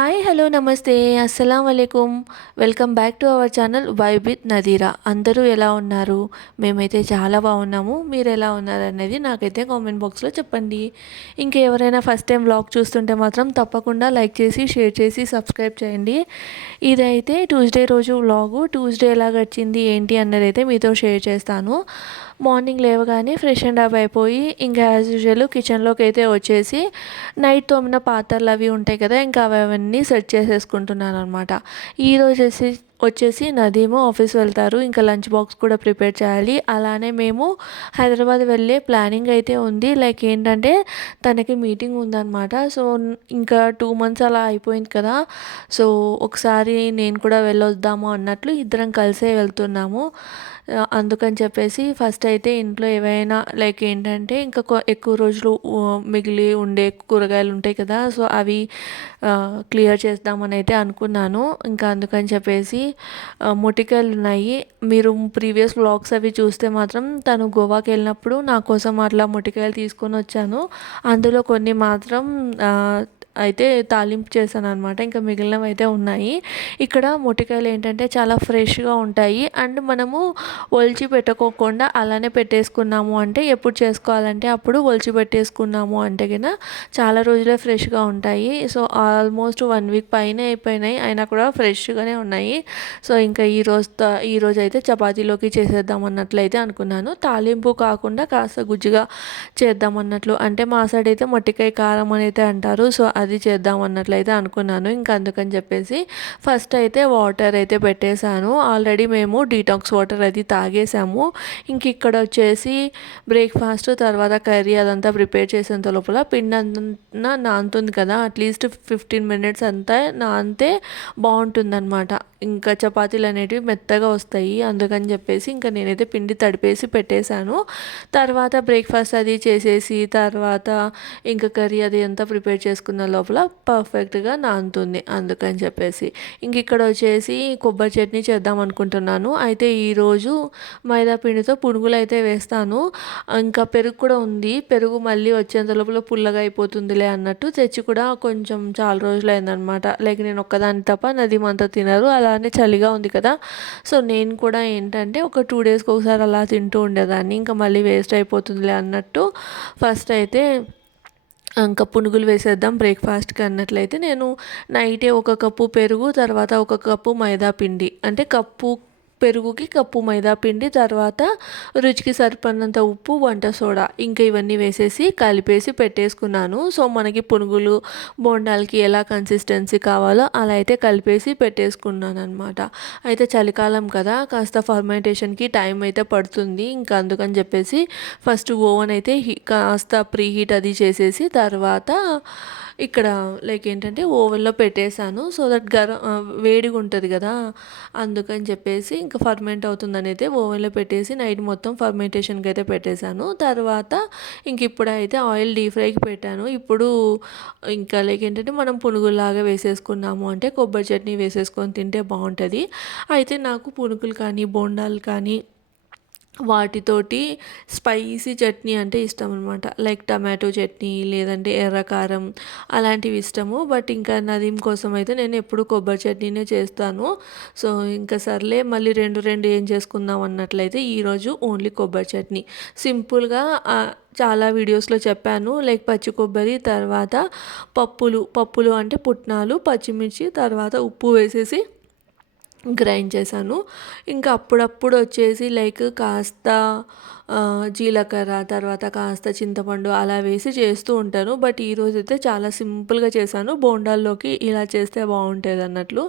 Hi hello నమస్తే అస్సలం వాలేకుమ్. Welcome back to our channel vibe with Nadira. అందరూ ఎలా ఉన్నారు? మేమైతే చాలా బాగున్నాము. మీరు ఎలా ఉన్నారు అనేది నాకైతే కామెంట్ బాక్స్లో చెప్పండి. ఇంకా ఎవరైనా ఫస్ట్ టైం వ్లాగ్ చూస్తుంటే మాత్రం తప్పకుండా లైక్ చేసి షేర్ చేసి సబ్స్క్రైబ్ చేయండి. ఇదైతే ట్యూస్డే రోజు వ్లాగు. ట్యూస్డే ఎలా గడిచింది ఏంటి అన్నది అయితే మీతో షేర్ చేస్తాను. మార్నింగ్ లేవగానే ఫ్రెష్ అండ్ అప్ అయిపోయి ఇంకా యాజ్ యూజువల్ కిచెన్లోకి అయితే వచ్చేసి నైట్ తోమిన పాత్రలు అవి ఉంటాయి కదా, ఇంకా అవన్నీ సెట్ చేసేసుకుంటున్నాను అనమాట. ఈరోజు వచ్చేసి నదీము ఆఫీస్ వెళ్తారు, ఇంకా లంచ్ బాక్స్ కూడా ప్రిపేర్ చేయాలి. అలానే మేము హైదరాబాద్ వెళ్ళే ప్లానింగ్ అయితే ఉంది. లైక్ ఏంటంటే తనకి మీటింగ్ ఉందన్నమాట. సో ఇంకా 2 months అలా అయిపోయింది కదా, సో ఒకసారి నేను కూడా వెళ్ళొద్దాము అన్నట్లు ఇద్దరం కలిసే వెళ్తున్నాము. అందుకని చెప్పేసి ఫస్ట్ అయితే ఇంట్లో ఏవైనా లైక్ ఏంటంటే ఇంకా ఎక్కువ రోజులు మిగిలి ఉండే కూరగాయలు ఉంటాయి కదా, సో అవి క్లియర్ చేద్దామని అయితే అనుకున్నాను. ఇంకా అందుకని చెప్పేసి మొటికాయలు ఉన్నాయి. మీరు ప్రీవియస్ వ్లాగ్స్ అవి చూస్తే మాత్రం తను గోవాకి వెళ్ళినప్పుడు నా కోసం అట్లా మొటికాయలు తీసుకొని వచ్చాను. అందులో కొన్ని మాత్రం అయితే తాలింపు చేశాను అనమాట. ఇంకా మిగిలినవి అయితే ఉన్నాయి. ఇక్కడ మొటికాయలు ఏంటంటే చాలా ఫ్రెష్గా ఉంటాయి. అండ్ మనము ఒలిచి పెట్టుకోకుండా అలానే పెట్టేసుకున్నాము అంటే, ఎప్పుడు చేసుకోవాలంటే అప్పుడు ఒలిచి పెట్టేసుకున్నాము అంటే కన్నా చాలా రోజులే ఫ్రెష్గా ఉంటాయి. సో ఆల్మోస్ట్ 1 week పైనే అయిపోయినాయి, అయినా కూడా ఫ్రెష్గానే ఉన్నాయి. సో ఇంకా ఈరోజు అయితే చపాతీలోకి చేసేద్దాం అన్నట్లయితే అనుకున్నాను. తాలింపు కాకుండా కాస్త గుజ్జుగా చేద్దాం అన్నట్లు, అంటే మా సైడ్ అయితే మొట్టికాయ కారం అని అయితే అంటారు. సో అది చేద్దాం అన్నట్లయితే అనుకున్నాను. ఇంకా అందుకని చెప్పేసి ఫస్ట్ అయితే వాటర్ అయితే పెట్టేశాను. ఆల్రెడీ మేము డీటాక్స్ వాటర్ అది తాగేసాము. ఇంక ఇక్కడ వచ్చేసి బ్రేక్ఫాస్ట్ తర్వాత కర్రీ అదంతా ప్రిపేర్ చేసేంత లోపల పిండి అంతా నానుతుంది కదా, అట్లీస్ట్ 15 minutes అంతా నానితే బాగుంటుందన్నమాట. ఇంకా చపాతీలు అనేటివి మెత్తగా వస్తాయి. అందుకని చెప్పేసి ఇంకా నేనైతే పిండి తడిపేసి పెట్టేశాను. తర్వాత బ్రేక్ఫాస్ట్ అది చేసేసి తర్వాత ఇంకా కర్రీ అది అంతా ప్రిపేర్ చేసుకున్న లోపల పర్ఫెక్ట్గా నానుతుంది. అందుకని చెప్పేసి ఇంక ఇక్కడ వచ్చేసి కొబ్బరి చట్నీ చేద్దాం అనుకుంటున్నాను. అయితే ఈరోజు మైదా పిండితో పునుగులు అయితే వేస్తాను. ఇంకా పెరుగు కూడా ఉంది. పెరుగు మళ్ళీ వచ్చేంత లోపల పుల్లగా అయిపోతుందిలే అన్నట్టు తెచ్చి కూడా కొంచెం చాలా రోజులు అయిందనమాట. లైక్ నేను ఒక్కదాన్ని తప్ప నదీమంతా తినరు. అలానే చలిగా ఉంది కదా, సో నేను కూడా ఏంటంటే ఒక 2 daysకి ఒకసారి అలా తింటూ ఉండేదాన్ని. ఇంకా మళ్ళీ వేస్ట్ అయిపోతుందిలే అన్నట్టు ఫస్ట్ అయితే ఇంకా పునుగులు వేసేద్దాం బ్రేక్ఫాస్ట్కి అన్నట్లయితే నేను నైటే 1 కప్పు పెరుగు తర్వాత 1 కప్పు మైదా పిండి, అంటే కప్పు పెరుగుకి కప్పు మైదా పిండి తర్వాత రుచికి సరిపడినంత ఉప్పు వంట సోడా ఇంకా ఇవన్నీ వేసేసి కలిపేసి పెట్టేసుకున్నాను. సో మనకి పునుగులు బోండాలకి ఎలా కన్సిస్టెన్సీ కావాలో అలా అయితే కలిపేసి పెట్టేసుకున్నాను అనమాట. అయితే చలికాలం కదా, కాస్త ఫర్మెంటేషన్కి టైం అయితే పడుతుంది. ఇంకా అందుకని చెప్పేసి ఫస్ట్ ఓవెన్ అయితే కాస్త ప్రీ హీట్ అది చేసేసి తర్వాత ఇక్కడ లైక్ ఏంటంటే ఓవెన్లో పెట్టేశాను. సో దట్ వేడిగా ఉంటుంది కదా, అందుకని చెప్పేసి ఇంకా ఫర్మెంట్ అవుతుందని అయితే ఓవెన్లో పెట్టేసి నైట్ మొత్తం ఫర్మెంటేషన్కి అయితే పెట్టేశాను. తర్వాత ఇంక ఇప్పుడైతే ఆయిల్ డీప్ ఫ్రైకి పెట్టాను. ఇప్పుడు ఇంకా లైక్ ఏంటంటే మనం పునుగుల్లాగా వేసేసుకున్నాము అంటే కొబ్బరి చట్నీ వేసేసుకొని తింటే బాగుంటుంది. అయితే నాకు పునుగులు కానీ బోండాలు కానీ వాటితోటి స్పైసీ చట్నీ అంటే ఇష్టం అనమాట. లైక్ టమాటో చట్నీ లేదంటే ఎర్రకారం అలాంటివి ఇష్టము. బట్ ఇంకా నదీం కోసం అయితే నేను ఎప్పుడు కొబ్బరి చట్నీనే చేస్తాను. సో ఇంకా సర్లే మళ్ళీ రెండు రెండు ఏం చేసుకుందాం అన్నట్లయితే ఈరోజు ఓన్లీ కొబ్బరి చట్నీ సింపుల్గా చాలా వీడియోస్లో చెప్పాను. లైక్ పచ్చి కొబ్బరి తర్వాత పప్పులు అంటే పుట్నాలు పచ్చిమిర్చి తర్వాత ఉప్పు వేసేసి గ్రైండ్ చేశాను. ఇంకా అప్పుడప్పుడు వచ్చేసి లైక్ కాస్త జీలకర్ర తర్వాత కాస్త చింతపండు అలా వేసి చేస్తూ ఉంటాను. బట్ ఈరోజు అయితే చాలా సింపుల్గా చేశాను. బోండాల్లోకి ఇలా చేస్తే బాగుంటుంది అన్నట్లు.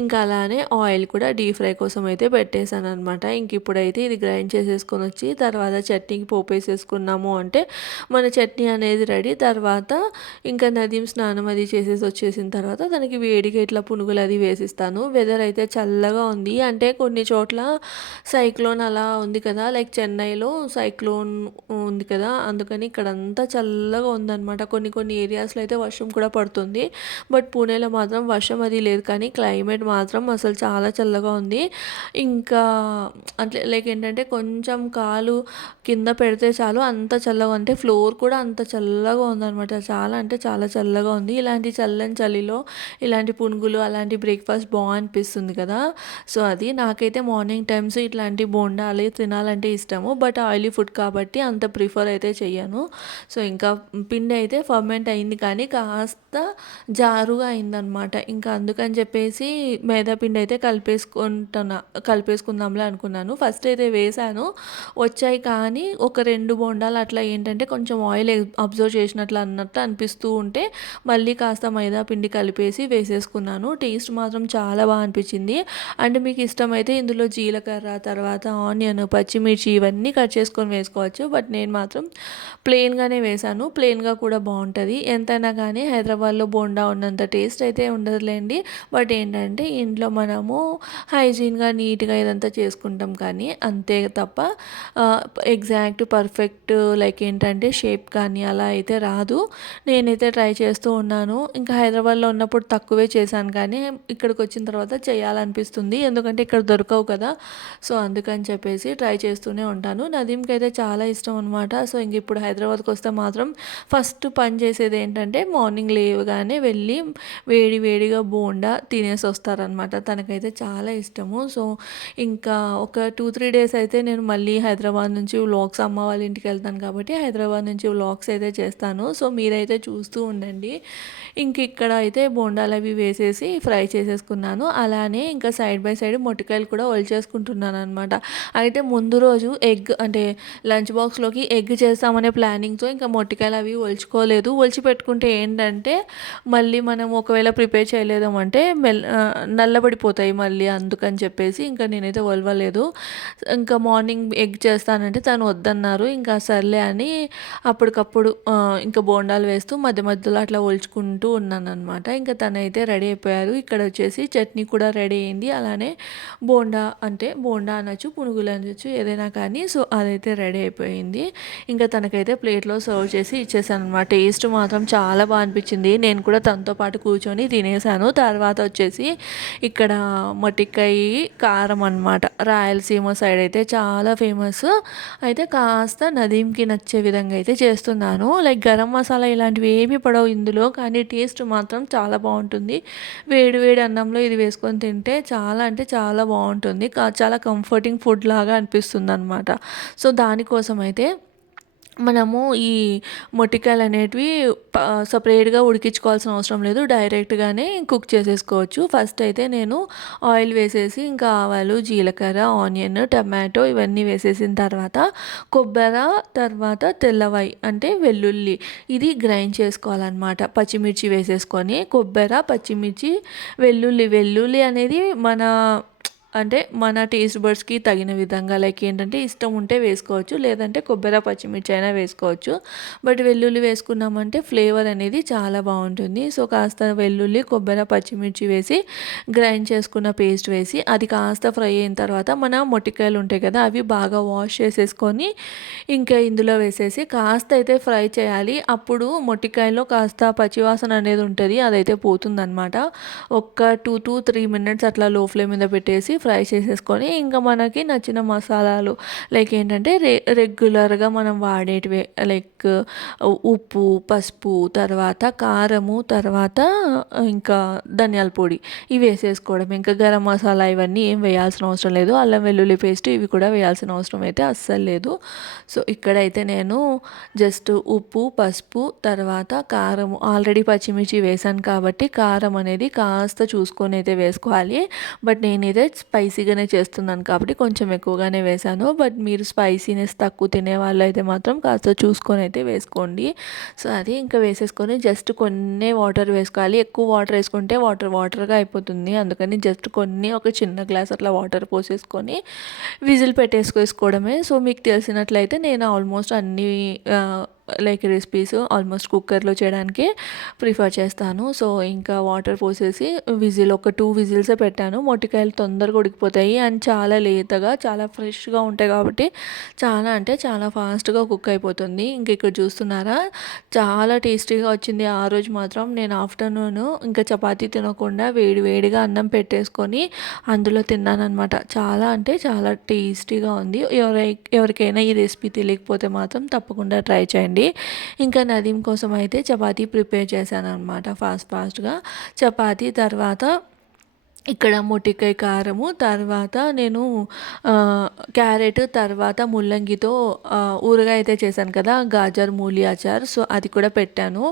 ఇంకా అలానే ఆయిల్ కూడా డీప్ ఫ్రై కోసం అయితే పెట్టేశాను అనమాట. ఇంక ఇప్పుడైతే ఇది గ్రైండ్ చేసేసుకొని వచ్చి తర్వాత చట్నీకి పోపు వేసేసుకున్నాము అంటే మన చట్నీ అనేది రెడీ. తర్వాత ఇంకా నదీం స్నానం అది చేసేసి వచ్చేసిన తర్వాత దానికి వేడిగా ఇట్లా పునుగులు అది వేసిస్తాను. వెదర్ అయితే చల్లగా ఉంది. అంటే కొన్ని చోట్ల సైక్లోన్ అలా ఉంది కదా, లైక్ చెన్నైలో సైక్లోన్ ఉంది కదా, అందుకని ఇక్కడంతా చల్లగా ఉందన్నమాట. కొన్ని కొన్ని ఏరియాస్లో అయితే వర్షం కూడా పడుతుంది, బట్ పూణేలో మాత్రం వర్షం అది లేదు, కానీ క్లైమేట్ మాత్రం అసలు చాలా చల్లగా ఉంది. ఇంకా అంటే లైక్ ఏంటంటే కొంచెం కాలు కింద పెడితే చాలు అంత చల్లగా, అంటే ఫ్లోర్ కూడా అంత చల్లగా ఉందన్నమాట. చాలా అంటే చాలా చల్లగా ఉంది. ఇలాంటి చల్లని చలిలో ఇలాంటి పునుగులు అలాంటి బ్రేక్ఫాస్ట్ అనిపిస్తుంది కదా. సో అది నాకైతే మార్నింగ్ టైమ్స్ ఇట్లాంటి బోండాలు తినాలంటే ఇష్టము, బట్ ఆయిలీ ఫుడ్ కాబట్టి అంత ప్రిఫర్ అయితే చెయ్యను. సో ఇంకా పిండి అయితే ఫర్మెంట్ అయింది, కానీ కాస్త జారుగా అయిందనమాట. ఇంకా అందుకని చెప్పేసి మైదా పిండి అయితే కలిపేసుకుందాంలే అనుకున్నాను. ఫస్ట్ అయితే వేసాను, వచ్చాయి, కానీ ఒక 2 బోండాలు అట్లా ఏంటంటే కొంచెం ఆయిల్ అబ్జర్వ్ చేసినట్లు అన్నట్టు అనిపిస్తూ ఉంటే మళ్ళీ కాస్త మైదా పిండి కలిపేసి వేసేసుకున్నాను. టేస్ట్ మాత్రం చాలా బాగా అనిపించింది. అండ్ మీకు ఇష్టమైతే ఇందులో జీలకర్ర, తర్వాత ఆనియన్, పచ్చిమిర్చి ఇవన్నీ కట్ చేసుకొని వేసుకోవచ్చు, బట్ నేను మాత్రం ప్లెయిన్గానే వేసాను. ప్లెయిన్గా కూడా బాగుంటుంది. ఎంతైనా కానీ హైదరాబాద్లో బోండా ఉన్నంత టేస్ట్ అయితే ఉండదులేండి, బట్ ఏంటంటే ఇంట్లో మనము హైజీన్గా నీట్గా ఇదంతా చేసుకుంటాం, కానీ అంతే తప్ప ఎగ్జాక్ట్ పర్ఫెక్ట్ లైక్ ఏంటంటే షేప్ కానీ అలా అయితే రాదు. నేనైతే ట్రై చేస్తూ ఉన్నాను. ఇంకా హైదరాబాద్లో ఉన్నప్పుడు తక్కువే చేశాను, కానీ ఇక్కడికి వచ్చిన తర్వాత చేయాలనిపిస్తుంది, ఎందుకంటే ఇక్కడ దొరకవు కదా. సో అందుకని చెప్పేసి ట్రై చేస్తూనే ఉంటాను. నదీంకి అయితే చాలా ఇష్టం అనమాట. సో ఇంక ఇప్పుడు హైదరాబాద్కి వస్తే మాత్రం ఫస్ట్ పని చేసేది ఏంటంటే మార్నింగ్ లేవగానే వెళ్ళి వేడి వేడిగా బోండా తినేసి వస్తారనమాట. తనకైతే చాలా ఇష్టము. సో ఇంకా ఒక 2-3 డేస్ అయితే నేను మళ్ళీ హైదరాబాద్ నుంచి వ్లాగ్స్, అమ్మ వాళ్ళ ఇంటికి వెళ్తాను కాబట్టి హైదరాబాద్ నుంచి వ్లాగ్స్ అయితే చేస్తాను. సో మీరైతే చూస్తూ ఉండండి. ఇంక ఇక్కడ అయితే బోండాలు అవి వేసేసి ఫ్రై చేసేసుకున్నాను. అలానే ఇంకా సైడ్ బై సైడ్ మొట్టికాయలు కూడా ఒలిచేసుకుంటున్నాను అనమాట. అయితే ముందు రోజు ఎగ్ అంటే లంచ్ బాక్స్లోకి ఎగ్ చేస్తామనే ప్లానింగ్తో ఇంకా మొట్టికాయలు అవి ఒలుచుకోలేదు. ఒలిచి పెట్టుకుంటే ఏంటంటే మళ్ళీ మనం ఒకవేళ ప్రిపేర్ చేయలేదామంటే నల్లబడిపోతాయి మళ్ళీ, అందుకని చెప్పేసి ఇంకా నేనైతే ఒలవలేదు. ఇంకా మార్నింగ్ ఎగ్ చేస్తానంటే తను వద్దన్నారు. ఇంకా సర్లే అని అప్పటికప్పుడు ఇంకా బోండాలు వేస్తూ మధ్య మధ్యలో అట్లా ఒలుచుకుంటూ ఉన్నాను అనమాట. ఇంకా తనైతే రెడీ అయిపోయారు. ఇక్కడ వచ్చేసి చట్నీ కూడా రెడీ అయింది. అలానే బోండా అనొచ్చు, పునుగులు అనొచ్చు, ఏదైనా కానీ. సో అదైతే రెడీ అయిపోయింది. ఇంకా తనకైతే ప్లేట్లో సర్వ్ చేసి ఇచ్చేసాను అనమాట. టేస్ట్ మాత్రం చాలా బాగా అనిపించింది. నేను కూడా తనతో పాటు కూర్చొని తినేసాను. తర్వాత వచ్చేసి ఇక్కడ మొట్టికాయ కారం అనమాట. రాయలసీమ సైడ్ అయితే చాలా ఫేమస్. అయితే కాస్త నదీంకి నచ్చే విధంగా అయితే చేస్తున్నాను. లైక్ గరం మసాలా ఇలాంటివి ఏమీ పడవు ఇందులో, కానీ టేస్ట్ మాత్రం చాలా బాగుంటుంది. వేడి వేడి అన్నంలో ఇది వేసుకొని తింటే చాలా అంటే చాలా బాగుంటుంది. చాలా కంఫర్టింగ్ ఫుడ్ లాగా అనిపిస్తుంది అనమాట. సో దానికోసం అయితే మనము ఈ మొట్టికాయలు అనేటివి సపరేట్గా ఉడికించుకోవాల్సిన అవసరం లేదు, డైరెక్ట్గానే కుక్ చేసేసుకోవచ్చు. ఫస్ట్ అయితే నేను ఆయిల్ వేసేసి ఇంకా ఆవాలు, జీలకర్ర, ఆనియన్, టమాటో ఇవన్నీ వేసేసిన తర్వాత కొబ్బరి, తర్వాత తెల్లవాయి అంటే వెల్లుల్లి ఇది గ్రైండ్ చేసుకోవాలన్నమాట. పచ్చిమిర్చి వేసేసుకొని కొబ్బరి, పచ్చిమిర్చి, వెల్లుల్లి అనేది మన టేస్ట్ బడ్స్కి తగిన విధంగా, లైక్ ఏంటంటే ఇష్టం ఉంటే వేసుకోవచ్చు, లేదంటే కొబ్బరి, పచ్చిమిర్చి అయినా వేసుకోవచ్చు. బట్ వెల్లుల్లి వేసుకున్నామంటే ఫ్లేవర్ అనేది చాలా బాగుంటుంది. సో కాస్త వెల్లుల్లి, కొబ్బరి, పచ్చిమిర్చి వేసి గ్రైండ్ చేసుకున్న పేస్ట్ వేసి అది కాస్త ఫ్రై అయిన తర్వాత మన మొట్టికాయలు ఉంటాయి కదా, అవి బాగా వాష్ చేసేసుకొని ఇంకా ఇందులో వేసేసి కాస్త అయితే ఫ్రై చేయాలి. అప్పుడు మొట్టికాయలో కాస్త పచ్చివాసన అనేది ఉంటుంది, అదైతే పోతుందన్నమాట. ఒక 2-3 మినిట్స్ అట్లా లో ఫ్లేమ్ మీద పెట్టేసి ఫ్రై చేసేసుకొని ఇంకా మనకి నచ్చిన మసాలాలు లైక్ ఏంటంటే రెగ్యులర్గా మనం వాడేటివే, లైక్ ఉప్పు, పసుపు, తర్వాత కారము, తర్వాత ఇంకా ధనియాల పొడి ఇవి వేసేసుకోవడం. ఇంకా గరం మసాలా ఇవన్నీ ఏం వేయాల్సిన అవసరం లేదు. అల్లం వెల్లుల్లి పేస్ట్ ఇవి కూడా వేయాల్సిన అవసరం అయితే అస్సలు లేదు. సో ఇక్కడైతే నేను జస్ట్ ఉప్పు, పసుపు, తర్వాత కారం, ఆల్రెడీ పచ్చిమిర్చి వేసాను కాబట్టి కారం అనేది కాస్త చూసుకొని అయితే వేసుకోవాలి. బట్ నేనైతే స్పైసీగానే చేస్తున్నాను కాబట్టి కొంచెం ఎక్కువగానే వేసాను. బట్ మీరు స్పైసీనెస్ తక్కువ తినే వాళ్ళు అయితే మాత్రం కాస్త చూసుకొని అయితే వేసుకోండి. సో అది ఇంకా వేసేసుకొని జస్ట్ కొన్ని వాటర్ వేసుకోవాలి. ఎక్కువ వాటర్ వేసుకుంటే వాటర్గా అయిపోతుంది, అందుకని జస్ట్ కొన్ని ఒక చిన్న గ్లాస్ అట్లా వాటర్ పోసేసుకొని విజిల్ పెట్టేసుకోవడమే. సో మీకు తెలిసినట్లయితే నేను ఆల్మోస్ట్ అన్ని లైక్ రెసిపీస్ ఆల్మోస్ట్ కుక్కర్లో చేయడానికే ప్రిఫర్ చేస్తాను. సో ఇంకా వాటర్ పోసేసి ఒక 2 విజిల్సే పెట్టాను. మొట్టికాయలు తొందరగా ఉడికిపోతాయి అండ్ చాలా లేతగా చాలా ఫ్రెష్గా ఉంటాయి కాబట్టి చాలా అంటే చాలా ఫాస్ట్గా కుక్ అయిపోతుంది. ఇంక ఇక్కడ చూస్తున్నారా చాలా టేస్టీగా వచ్చింది. ఆ రోజు మాత్రం నేను ఆఫ్టర్నూన్ ఇంకా చపాతీ తినకుండా వేడి వేడిగా అన్నం పెట్టేసుకొని అందులో తిన్నానమాట. చాలా అంటే చాలా టేస్టీగా ఉంది. ఎవరికైనా ఈ రెసిపీ తెలియకపోతే మాత్రం తప్పకుండా ట్రై చేయండి. ఇంకా నదీం కోసం అయితే చపాతీ ప్రిపేర్ చేశాను అనమాట ఫాస్ట్గా చపాతీ. తర్వాత ఇక్కడ మొటికాయ కారము, తర్వాత నేను క్యారెట్, తర్వాత ముల్లంగితో ఊరగాయ అయితే చేశాను కదా, గాజర్ మూలి అచార్. సో అది కూడా పెట్టాను.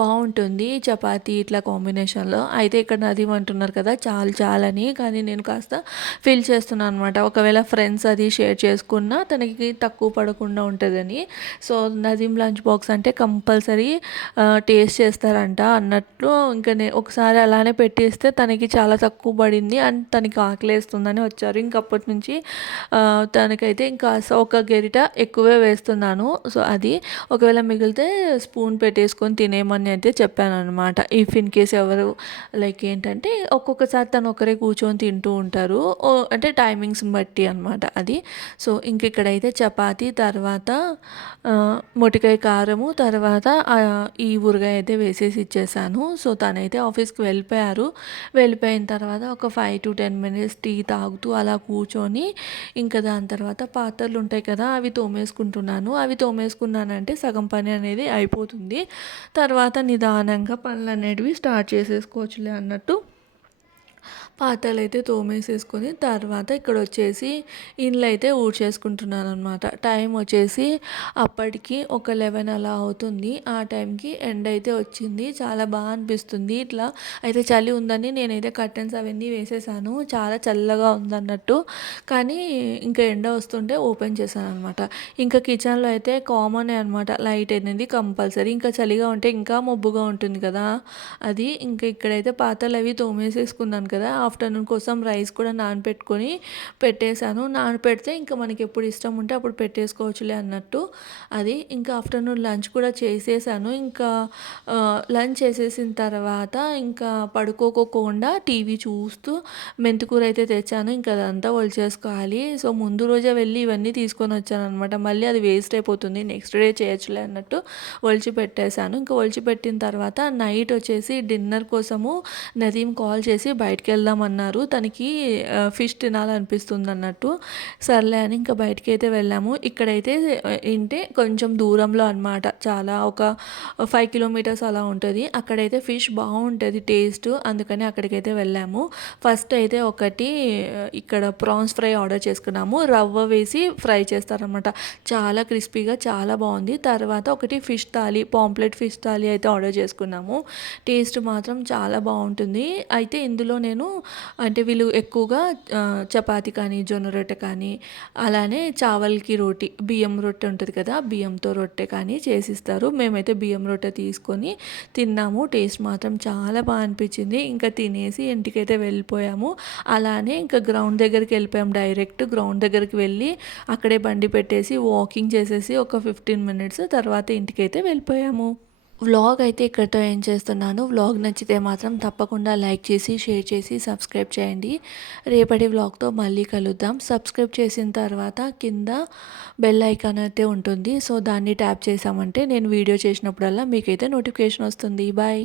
బాగుంటుంది చపాతీ ఇట్లా కాంబినేషన్లో. అయితే ఇక్కడ నదీం అంటున్నారు కదా చాలని, కానీ నేను కాస్త ఫీల్ చేస్తున్నాను అనమాట. ఒకవేళ ఫ్రెండ్స్ అది షేర్ చేసుకున్నా తనకి తక్కువ పడకుండా ఉంటుందని. సో నదీం లంచ్ బాక్స్ అంటే కంపల్సరీ టేస్ట్ చేస్తారంట అన్నట్లు. ఇంకా ఒకసారి అలానే పెట్టేస్తే తనకి చాలా తక్కువ పడింది అండ్ తనకి ఆకలేస్తుందని వచ్చారు. ఇంకప్పటి నుంచి తనకైతే ఇంకా ఒక గరిట ఎక్కువే వేస్తున్నాను. సో అది ఒకవేళ మిగిలితే స్పూన్ పెట్టేసుకొని తినేయమని అయితే చెప్పాను అనమాట. ఇఫ్ ఇన్ కేస్ ఎవరు లైక్ ఏంటంటే ఒక్కొక్కసారి తను ఒకరే కూర్చొని తింటూ ఉంటారు, అంటే టైమింగ్స్ని బట్టి అనమాట అది. సో ఇంక ఇక్కడైతే చపాతీ, తర్వాత మొటికాయ కారము, తర్వాత ఈ ఊరగాయ అయితే వేసేసి ఇచ్చేసాను. సో తనైతే ఆఫీస్కి వెళ్ళిపోయిన తర్వాత ఒక 5 to 10 minutes టీ తాగుతూ అలా కూర్చొని ఇంకా దాని తర్వాత పాత్రలు ఉంటాయి కదా అవి తోమేసుకుంటున్నాను. అవి తోమేసుకున్నానంటే సగం పని అనేది అయిపోతుంది. తర్వాత నిదానంగా పనులు అనేటివి స్టార్ట్ చేసేసుకోవచ్చులే అన్నట్టు పాత్రలు అయితే తోమేసేసుకొని తర్వాత ఇక్కడ వచ్చేసి ఇండ్లు అయితే ఊడ్చేసుకుంటున్నాను అనమాట. టైం వచ్చేసి అప్పటికి ఒక 11 అలా అవుతుంది. ఆ టైంకి ఎండ అయితే వచ్చింది. చాలా బాగా అనిపిస్తుంది. ఇట్లా అయితే చలి ఉందని నేనైతే కర్టెన్స్ అవన్నీ వేసేసాను. చాలా చల్లగా ఉందన్నట్టు. కానీ ఇంకా ఎండ వస్తుంటే ఓపెన్ చేశాను అనమాట. ఇంకా కిచెన్లో అయితే కామనే అనమాట, లైట్ అనేది కంపల్సరీ. ఇంకా చలిగా ఉంటే ఇంకా మబ్బుగా ఉంటుంది కదా అది. ఇంకా ఇక్కడైతే పాత్రలు అవి తోమేసేసుకున్నాను కదా. ఆఫ్టర్నూన్ కోసం రైస్ కూడా నానబెట్టుకొని పెట్టేశాను. నానబెడితే ఇంకా మనకి ఎప్పుడు ఇష్టం ఉంటే అప్పుడు పెట్టేసుకోవచ్చులే అన్నట్టు అది. ఇంకా ఆఫ్టర్నూన్ లంచ్ కూడా చేసేసాను. ఇంకా లంచ్ చేసేసిన తర్వాత ఇంకా పడుకోకుండా టీవీ చూస్తూ మెంతికూర అయితే తెచ్చాను. ఇంకా అదంతా ఒలిచేసుకోవాలి. సో ముందు రోజే వెళ్ళి ఇవన్నీ తీసుకొని వచ్చాను అనమాట. మళ్ళీ అది వేస్ట్ అయిపోతుంది, నెక్స్ట్ డే చేయొచ్చులే అన్నట్టు ఒలిచి పెట్టేశాను. ఇంకా ఒలిచి పెట్టిన తర్వాత నైట్ వచ్చేసి డిన్నర్ కోసము నదీం కాల్ చేసి బయటికి వెళ్దామన్నారు. తనకి ఫిష్ తినాలనిపిస్తుంది అన్నట్టు. సర్లే అని ఇంకా బయటికి అయితే వెళ్ళాము. ఇక్కడైతే ఏంటే కొంచెం దూరంలో అనమాట, చాలా ఒక 5 kilometers అలా ఉంటుంది. అక్కడైతే ఫిష్ బాగుంటుంది టేస్ట్, అందుకని అక్కడికైతే వెళ్ళాము. ఫస్ట్ అయితే ఒకటి ఇక్కడ ప్రాన్స్ ఫ్రై ఆర్డర్ చేసుకున్నాము. రవ్వ వేసి ఫ్రై చేస్తారనమాట, చాలా క్రిస్పీగా చాలా బాగుంది. తర్వాత ఒకటి fish thali, pomfret fish thali అయితే ఆర్డర్ చేసుకున్నాము. టేస్ట్ మాత్రం చాలా బాగుంటుంది. అయితే ఇందులో నేను అంటే వీళ్ళు ఎక్కువగా చపాతి కానీ జొన్న రొట్టె కానీ అలానే చావల్కి రోటీ, బియ్యం రొట్టె ఉంటుంది కదా, బియ్యంతో రొట్టె కానీ చేసిస్తారు. మేమైతే బియ్యం రొట్టె తీసుకొని తిన్నాము. టేస్ట్ మాత్రం చాలా బాగా అనిపించింది. ఇంకా తినేసి ఇంటికైతే వెళ్ళిపోయాము. అలానే ఇంకా గ్రౌండ్ దగ్గరికి వెళ్ళిపోయాము. డైరెక్ట్ గ్రౌండ్ దగ్గరికి వెళ్ళి అక్కడే బండి పెట్టేసి వాకింగ్ చేసేసి ఒక 15 minutes తర్వాత ఇంటికైతే వెళ్ళిపోయాము. వ్లాగ్ అయితే ఇక్కడితో ఏం చేస్తున్నాను. వ్లాగ్ నచ్చితే మాత్రం తప్పకుండా లైక్ చేసి షేర్ చేసి సబ్స్క్రైబ్ చేయండి. రేపటి వ్లాగ్తో మళ్ళీ కలుద్దాం. సబ్స్క్రైబ్ చేసిన తర్వాత కింద బెల్ ఐకాన్ అయితే ఉంటుంది. సో దాన్ని ట్యాప్ చేసామంటే నేను వీడియో చేసినప్పుడల్లా మీకైతే నోటిఫికేషన్ వస్తుంది. బాయ్.